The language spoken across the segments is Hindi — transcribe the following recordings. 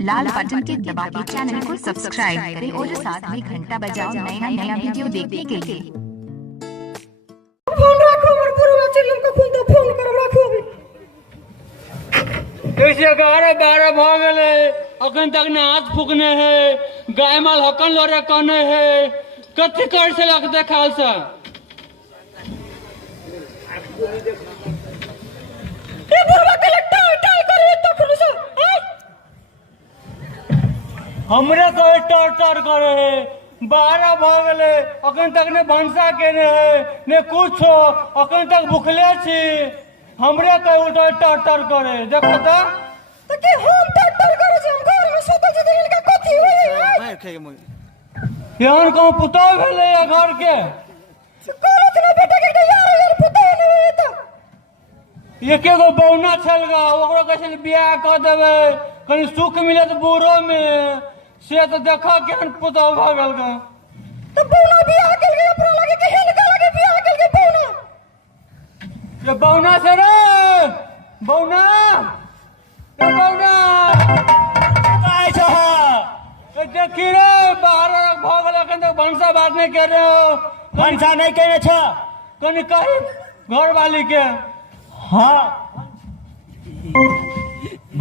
लाल बटन के दबा के चैनल को सब्सक्राइब करें और साथ में घंटा बजाओ नया नया वीडियो देखने के लिए। फोन रखो और पूरा चिल्लम का फोन तो फोन कर रखो अभी। कैसे 11-12 भ गेले अखन तक ने हाथ फूकने है गाय माल हकन लरे कने है कथि कर से लग देखाल से ए बुरवा के टाई टाई करे तो खुलसो हमरे को टोर टोर करे है 12 भ गेले अखन तक ने भंसा केने है ने कुछ अखन तक भूखले छी हमरे को उठो टोर टोर करे देखो तो के हम टोर करे जे हम घर में सुतल जे इनका कथि होई मार खाए मोय यार को पुता भेले या घर के कहत ना बेटा के यार पुता नहीं होई त एके गो बौना छलगा ओकरो कैसे बियाह क देबे कनी सुख मिलत बूढ़ो में से तो देखा केहन पुता भ गेल ग तो बौना बियाह के लिए अपना लगे के हिलका लगे बियाह के लिए बौना ये बौना से रे बौना ए बौना काय छ ए देखी रे बाहर भ गेल अखन तक भंसा बात नहीं कर रहे हो भंसा नहीं करे छ कनी कही घर वाली के हाँ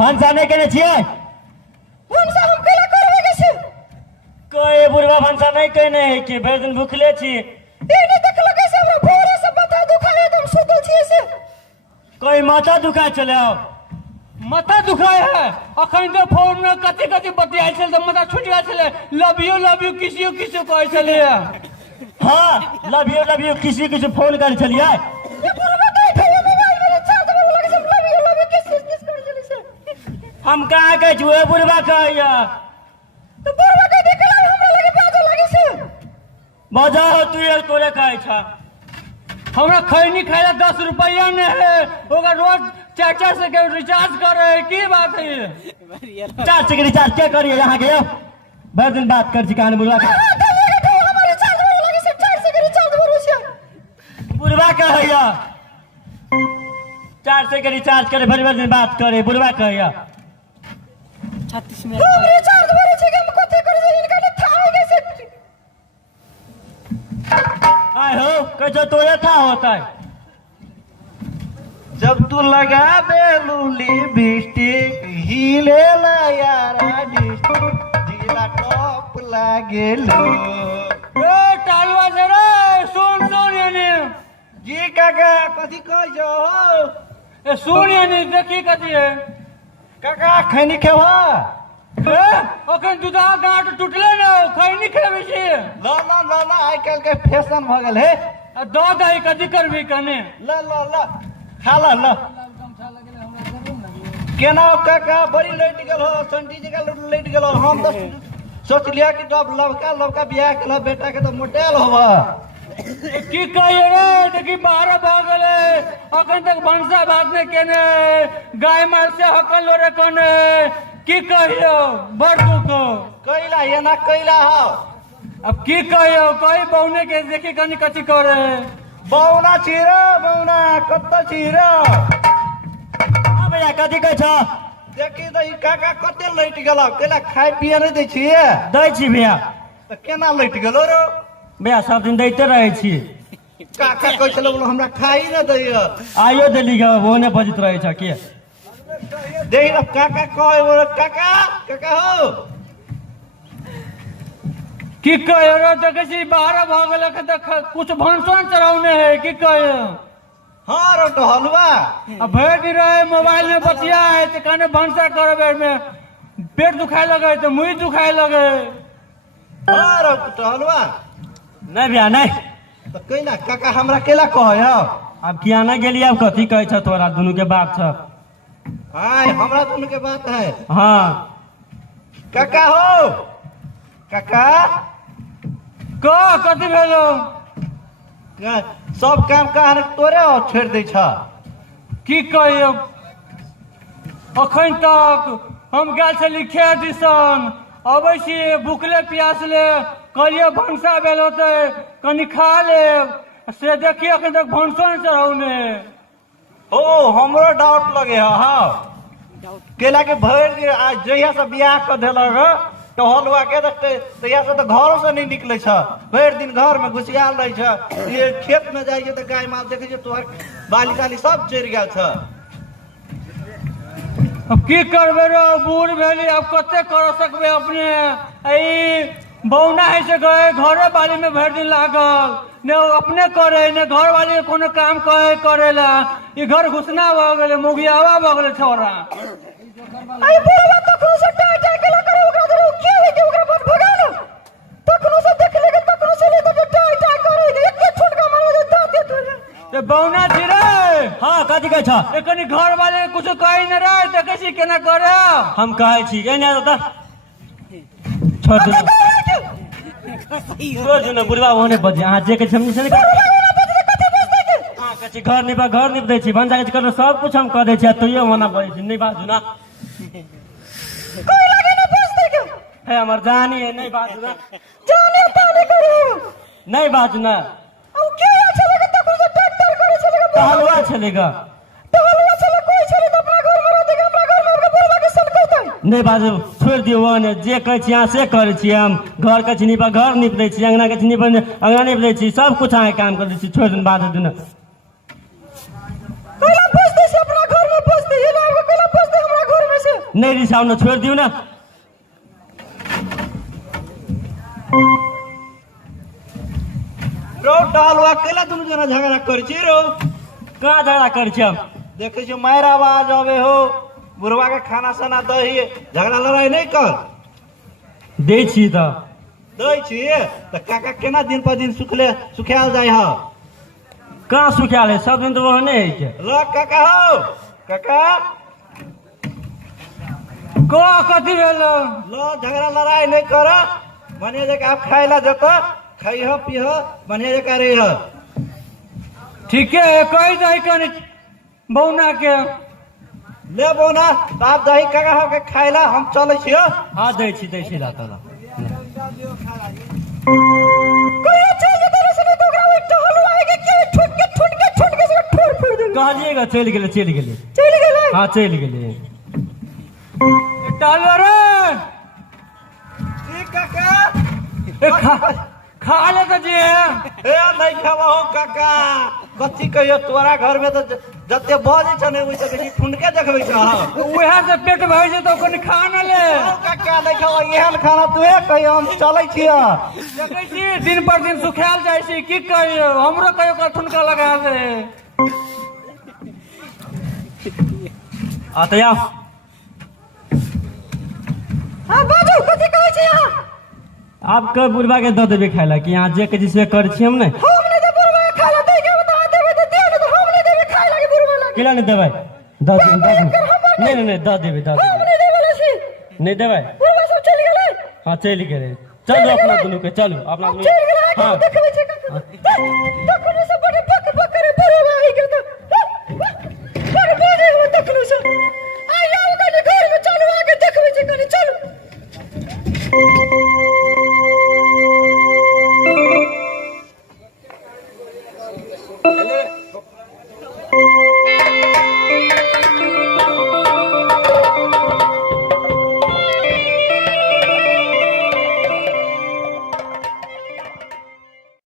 भंसा नहीं करे छिए भंसा हम केला करबे के से कोई बुढ़वा भंसा नहीं कहने है कि भर दिन भूखले छी ए ने देखलो कैसे हमरा भोरे से माथा दुखाए एकदम सुतल छी से कोई माथा दुखा चले आओ माथा दुखाए है अखन तो फोन में कथि कथि बतियाई छल त माथा छूट गेल छले लव यू किसियो कहै छले हां लव यू किसियो फोन कर छलिए ये बुरवा के ठेवा मोबाइल में चार्ज देबे लगे से लव यू किस कर चली से हम कहां के जुए बुढ़वा कहैया तो बुरवा के देखला हमरा लगे बाजो लगे से मजा हो तू एक तोरे कहै छ हमरा खैनी खाइला 10 रुपया ने है ओकर रोज 4 से के रिचार्ज करे की बात है 4 से के रिचार्ज क्या करिए यहां के भर दिन बात कर जी कान बुढ़वा बुढ़वा कहैया 4 से के रिचार्ज करे भर दिन बात करे बुढ़वा कहैया 36 में हम रिचार्ज भरे छे के हम कथे करे जे इनका ने था हो गए से आय हो कजो तोरे था होता है जब तू लगा बेलूली बिस्टिक हिले ला यारा डिस्टिक जिला टॉप लागेलो ए टालवा से रे सुन यानी जी काका कथि कह जो ए सुन यानी देखी कथि है काका खैनी खेवा ए ओखन दूधा गांठ टूटले न खैनी खेबे छी ला आइ काल के फैशन भ गेल हे दो दही कथि करबी कने ला खा ला केना काका बड़ी लेट गेल हो संटी जी का लेट गेल हो हम तो सोच लिया कि जब लवका बियाह केला बेटा के तो मोटेल होबा की कहिए रे देखी 12 भ गेले अखन तक भंसा बात ने केने गाय माल से हकल लोरे कने की कहियो बड़ दुख कैला ये ना कैला हो अब की कहियो कोई बौने के देखी कनी कथि करे बौना छिरो बौना कत्त छिरो हां भैया कथि कहै छ देखी त ई काका कते लेट गेल केला खाय पिए नै दै छिए दै छी भैया त केना लेट गेलो रो भैया सब दिन दैते रहे छी काका कहै छलो बोलो हमरा खाई न दैय आइयो देली ग ओने बजित रहे छ के देही न काका कहै बोलो काका हो की कहियो रे त कैसी 12 भ गेल त कुछ भंसन चढ़ाउने है की कहियो हां रो तो हलवा अब भेज रहे मोबाइल में बतिया है तो कने भंसा करबे में पेट दुखाए लगे तो मुंह दुखाए लगे हां रो तो हलवा नहीं भैया नहीं तो कैला काका हमरा केला कहै अब किया ना गेली अब कथि कहै छ तोरा दुनु के बात छ हाय हमरा दुनु के बात है हां काका हो काका कथि भेलो सब काम कहां तोरे छोड़ दै छ की कहियो अखन तक हम गेल छली खेत दिसन अबै छी भूखले प्यासले कहलिए भंसा भेल होते कनी खा ले से देखिए अखन तक भंसा चढ़ौने ओ हमरो डाउट लगे हां केला के भर के आज जहिया से बियाह कर देलक टहलुआ के तहिया से तो घरों से नहीं निकले छ भर दिन घर में घुसियाल रहे छ ये खेत में जाए तो गाय माल देखे छ तोहर बाली साली सब चढ़ गया छ अब की करबे रे बूढ़ भेली अब कते कर सकबे अपने ई बौना है से गए घरे बाली में भर दिन लागल ने अपने करे ने घर वाले कोनो काम करेला ई घर घुसना हो गेले मुगियावा हो गेले छोरा आई बोलवा तखनो से टाई टाई के करे ओकरा दे के है के ओकरा बन भगालो तखनो से देख लेगे तखनो से ले तो टाई टाई करे एक छोटका मारो दे दाते तोरे ते बौना छी रे हाँ कथी कहै छ एकनी घर वाले कुछ कहि न रे देखे छी केना करे हम कहै छी एने दादा छोड़ दे छोड़ दे न बुढ़वा ओने बजे अहाँ जे कहै छी हम से हां कहै छी घर निप दै छी बन जाके कर सब कुछ हम कह दै छी तइयो मना बोलै छी नहीं बाजू ना कोई लगे ना बस दे के है हमर जानी है नहीं बाजू ना जाने ताने करे नहीं बाजू ना औ के चलेगा तखनो से ट्रैक्टर करे चलेगा हलवा चलेगा तो हलवा चले कोई चले तो अपना घर में रह देगा अपना घर में अपना बोलवा के सन कहता नहीं बाजू छोड़ दियो ओने जे कहै छी अहाँ से करै छी हम घर के छी निपा घर निप दै छी अंगना के छी निप अंगना निप दै छी सब कुछ अहाँ काम कर दै छी छोड़ दिन बाजू दिन कोला बस दे से अपना घर में बस दे ये ना कोला बस दे हमरा घर में से नहीं रिसाव न छोड़ दियो ना रो टहलुआ केला दुनु जना झगड़ा कर छी रो कहाँ झगड़ा करै छी हम देखे छी मायर आवाज आवे हो बुढ़वा के खाना सना दही झगड़ा लड़ाई नहीं कर दै छी त दै छी तो काका केना दिन पर दिन सुखायल जाय ह कहाँ सुखाल है सब दिन तो वह नहीं है के ल काका हो काका को कथी भेल ल झगड़ा लड़ाई नहीं कर बने जगह आप खाए ला देता खाइह पीह बने जगह रही ठीके है कहि दही कनी बौना के ले बोना आप दही काका हो के खाए ला हम चले छी हाँ दै छी ला तला कोई चाहिए तेरे से तो ओकरा वो टहलवा है के छूट के से ठोर दे कहलिएगा चल गेले चल गेले हाँ चल गेले डालो रे ठीक काका खा ले तो जी ए नहीं खावा हो काका कथी कहियो तोरा घर में तो जते बजे छ ने ओइसे बेसी ठुनके देखबै छ उहे से पेट भर जे तो कनी खा न ले काका नहीं खावा एहन खाना तुहे कहियो हम चलै छियै देखै छी दिन पर दिन सुखाल जाइ छी की कहियो हमरो कहियो का ठुनका लगा दे आतया हां बाजू कथी कहै छी यहां आप कब बुढ़वा के दे देबे खाइला कि यहाँ जे के जिससे कर छी हम नहीं हम नहीं दे बुढ़वा के खाला दे के बता देबे तो दे नहीं तो हम नहीं देबे खाए लगे बुढ़वा लगे किला नहीं देबै नहीं दे देबे हम नहीं देबे छी नहीं देबै बुढ़वा सब चल गेले हाँ चल गेले चलो अपना दुनू के चलो अपना चल गेले हाँ देखबै छी